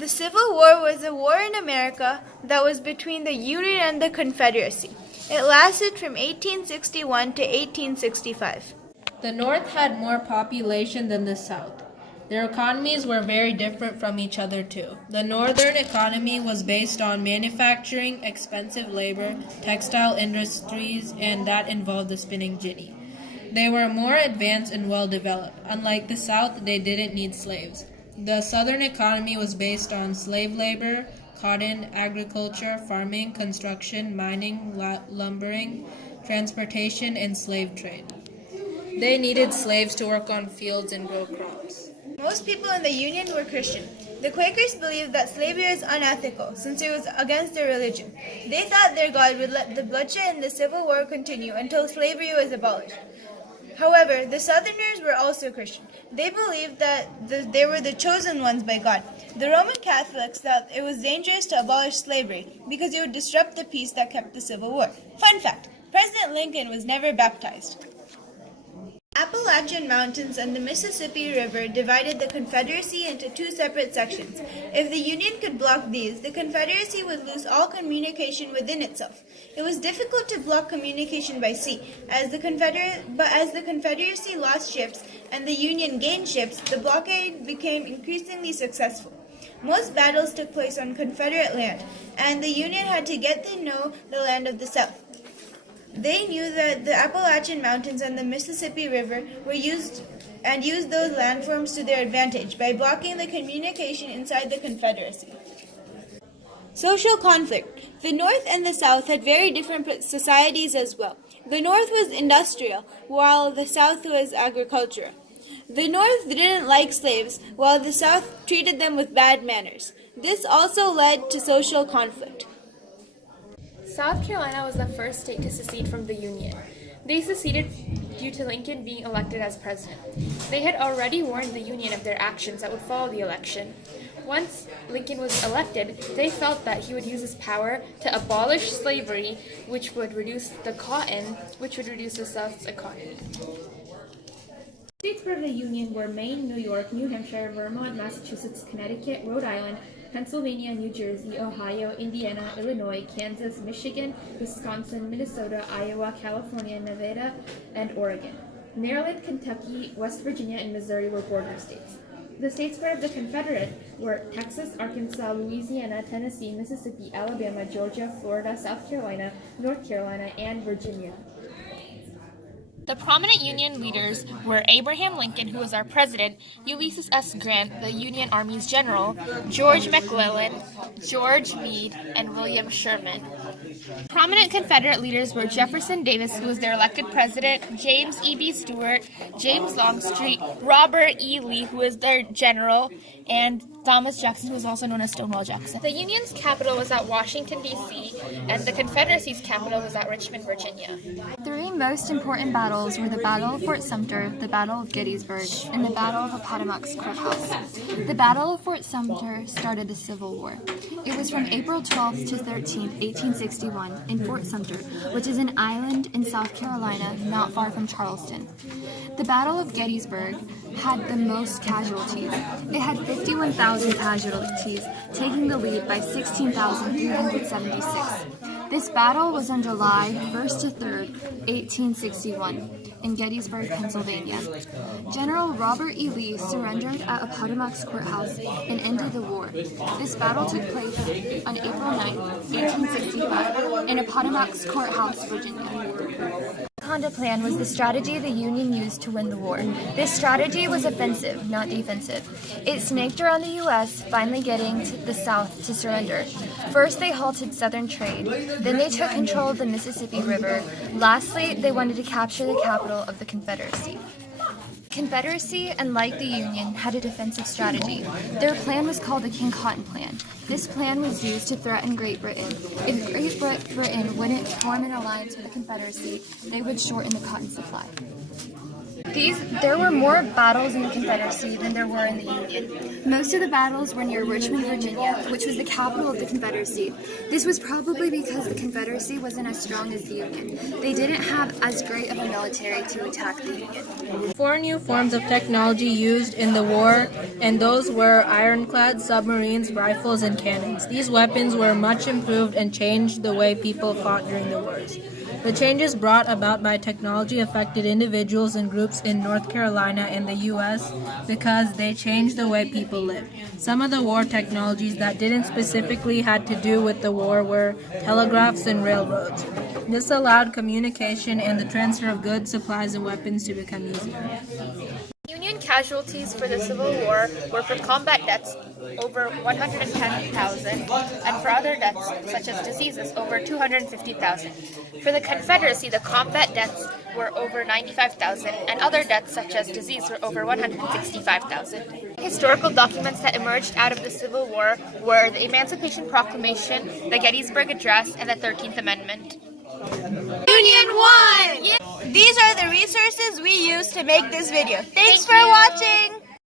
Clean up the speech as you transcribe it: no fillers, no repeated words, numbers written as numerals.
The Civil War was a war in America that was between the Union and the Confederacy. It lasted from 1861 to 1865. The North had more population than the South. Their economies were very different from each other too. The Northern economy was based on manufacturing, expensive labor, textile industries, and that involved the spinning jenny. They were more advanced and well-developed. Unlike the South, they didn't need slaves. The Southern economy was based on slave labor, cotton, agriculture, farming, construction, mining, lumbering, transportation, and slave trade. They needed slaves to work on fields and grow crops. Most people in the Union were Christian. The Quakers believed that slavery was unethical since it was against their religion. They thought their God would let the bloodshed in the Civil War continue until slavery was abolished. However, the Southerners were also Christian. They believed that they were the chosen ones by God. The Roman Catholics thought it was dangerous to abolish slavery because it would disrupt the peace that kept the Civil War. Fun fact, President Lincoln was never baptized. Appalachian Mountains and the Mississippi River divided the Confederacy into two separate sections. If the Union could block these, the Confederacy would lose all communication within itself. It was difficult to block communication by sea, as the Confederacy lost ships and the Union gained ships, the blockade became increasingly successful. Most battles took place on Confederate land, and the Union had to get to know the land of the South. They knew that the Appalachian Mountains and the Mississippi River were used those landforms to their advantage by blocking the communication inside the Confederacy. Social conflict. The North and the South had very different societies as well. The North was industrial, while the South was agricultural. The North didn't like slaves, while the South treated them with bad manners. This also led to social conflict. South Carolina was the first state to secede from the Union. They seceded due to Lincoln being elected as president. They had already warned the Union of their actions that would follow the election. Once Lincoln was elected, they felt that he would use his power to abolish slavery, which would reduce the cotton, which would reduce the South's economy. States part of the Union were Maine, New York, New Hampshire, Vermont, Massachusetts, Connecticut, Rhode Island, Pennsylvania, New Jersey, Ohio, Indiana, Illinois, Kansas, Michigan, Wisconsin, Minnesota, Iowa, California, Nevada, and Oregon. Maryland, Kentucky, West Virginia, and Missouri were border states. The states part of the Confederate were Texas, Arkansas, Louisiana, Tennessee, Mississippi, Alabama, Georgia, Florida, South Carolina, North Carolina, and Virginia. The prominent Union leaders were Abraham Lincoln, who was our president, Ulysses S. Grant, the Union Army's general, George McClellan, George Meade, and William Sherman. Prominent Confederate leaders were Jefferson Davis, who was their elected president, James E.B. Stuart, James Longstreet, Robert E. Lee, who was their general, and Thomas Jackson, who was also known as Stonewall Jackson. The Union's capital was at Washington, D.C., and the Confederacy's capital was at Richmond, Virginia. Three most important battles were the Battle of Fort Sumter, the Battle of Gettysburg, and the Battle of Appomattox Courthouse. The Battle of Fort Sumter started the Civil War. It was from April 12th to 13th, 1861, in Fort Sumter, which is an island in South Carolina not far from Charleston. The Battle of Gettysburg had the most casualties. It had 51,000 casualties, taking the lead by 16,376. This battle was on July 1st to 3rd, 1861, in Gettysburg, Pennsylvania. General Robert E. Lee surrendered at Appomattox Courthouse and ended the war. This battle took place on April 9, 1865, in Appomattox Courthouse, Virginia. The Honda Plan was the strategy the Union used to win the war. This strategy was offensive, not defensive. It snaked around the U.S., finally getting the South to surrender. First, they halted Southern trade. Then they took control of the Mississippi River. Lastly, they wanted to capture the capital of the Confederacy. Confederacy, unlike the Union, had a defensive strategy. Their plan was called the King Cotton Plan. This plan was used to threaten Great Britain. If Great Britain wouldn't form an alliance with the Confederacy, they would shorten the cotton supply. There were more battles in the Confederacy than there were in the Union. Most of the battles were near Richmond, Virginia, which was the capital of the Confederacy. This was probably because the Confederacy wasn't as strong as the Union. They didn't have as great of a military to attack the Union. 4 new forms of technology used in the war, and those were ironclads, submarines, rifles, and cannons. These weapons were much improved and changed the way people fought during the wars. The changes brought about by technology affected individuals and groups in North Carolina and the U.S. because they changed the way people lived. Some of the war technologies that didn't specifically had to do with the war were telegraphs and railroads. This allowed communication and the transfer of goods, supplies, and weapons to become easier. Union casualties for the Civil War were for combat deaths over 110,000 and for other deaths such as diseases over 250,000. For the Confederacy, the combat deaths were over 95,000 and other deaths such as disease were over 165,000. Historical documents that emerged out of the Civil War were the Emancipation Proclamation, the Gettysburg Address, and the 13th Amendment. Union won! These are the resources we used to make this video. Thanks for watching!